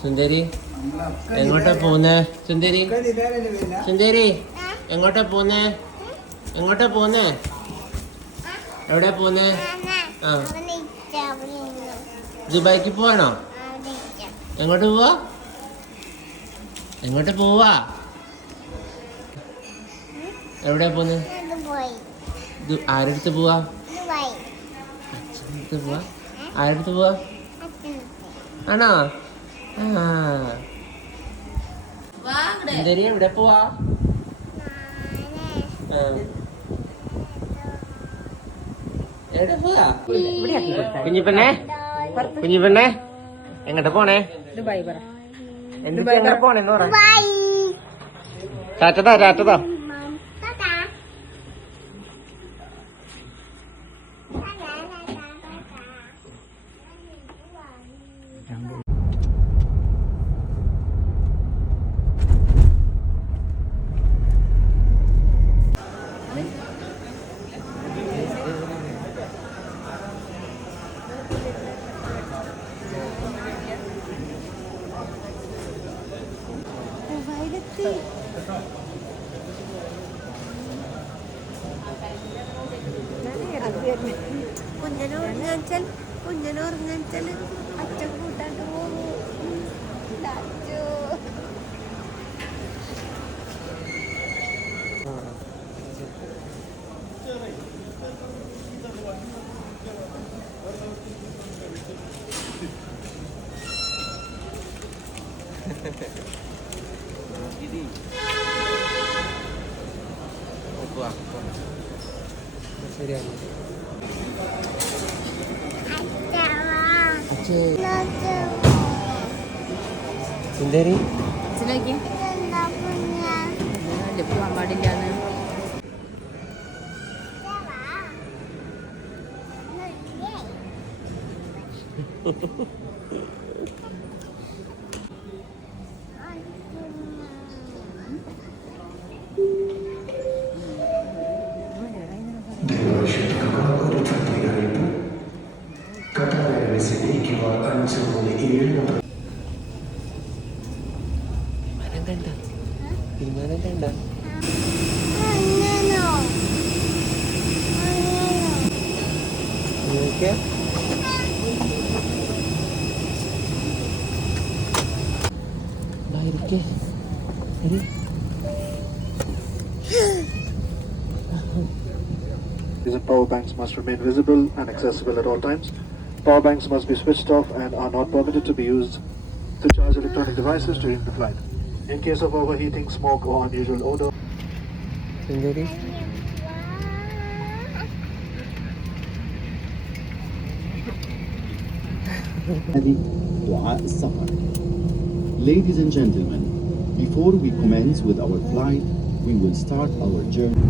സുന്ദരി എങ്ങോട്ടാ പോന്നേ? സുന്ദരി സുന്ദരി എങ്ങോട്ടാ പോന്നേ? എങ്ങോട്ടാ പോന്നേ? എവിടെ പോന്നേ? ആ ദുബായിക്ക് പോവാണോ? എങ്ങോട്ട് പോവാ? എങ്ങോട്ട് പോവാ? എവിടെ പോന്ന്? ആരടുത്ത് പോവാ? അച്ഛനടുത്ത് പോവാ? ആരടുത്ത് പോവാ? ആണോ? സുന്ദരി എവിടെ പോവാ? എവിടെ പോവാ? കുഞ്ഞിപ്പെണ്ണേ കുഞ്ഞിപ്പെണ്ണേ എങ്ങോട്ടാ പോണേ? എങ്ങനെ പോണേന്ന് പറ. ടാറ്റതാ ടാറ്റതാ. കുഞ്ഞനോർങ്ങാച്ചാൽ അച്ഛൻ കൂട്ടാണ്ട് പോകും. ശരിയാണ്. സുന്ദരി പോവാൻ പാടില്ലാന്ന് തീരുമാനം കണ്ട Power banks must remain visible and accessible at all times. Power banks must be switched off and are not permitted to be used to charge electronic devices during the flight. In case of overheating, smoke or unusual odor. Sundari Ladies and gentlemen, before we commence with our flight, we will start our journey.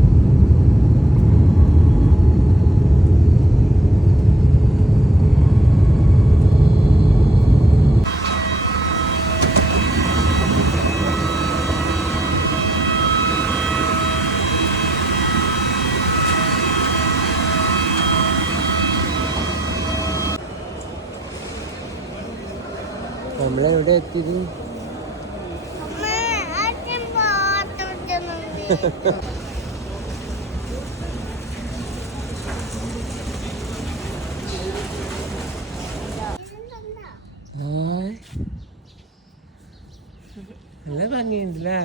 നമ്മളെവിടെ എത്തിയത്? നല്ല ഭംഗിയുണ്ടല്ലേ?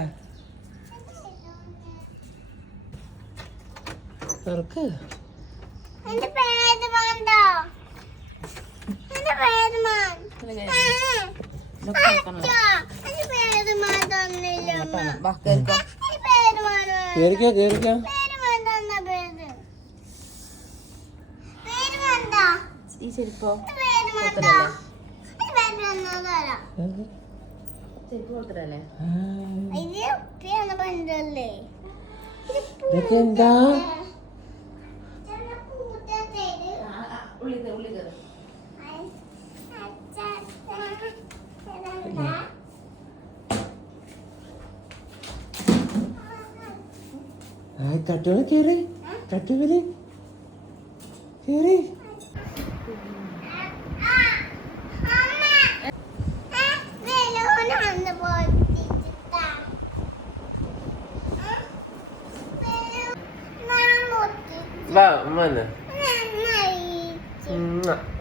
തുറക്ക്. കേറിക്കോ കേറിക്കോ. ഈ ചെരുപ്പോ ഇതെന്താ? തട്ടുകൾ കേറി തട്ടുകള് കേറി വാ ഉമ്മ വന്ന്. ഉമ്മ.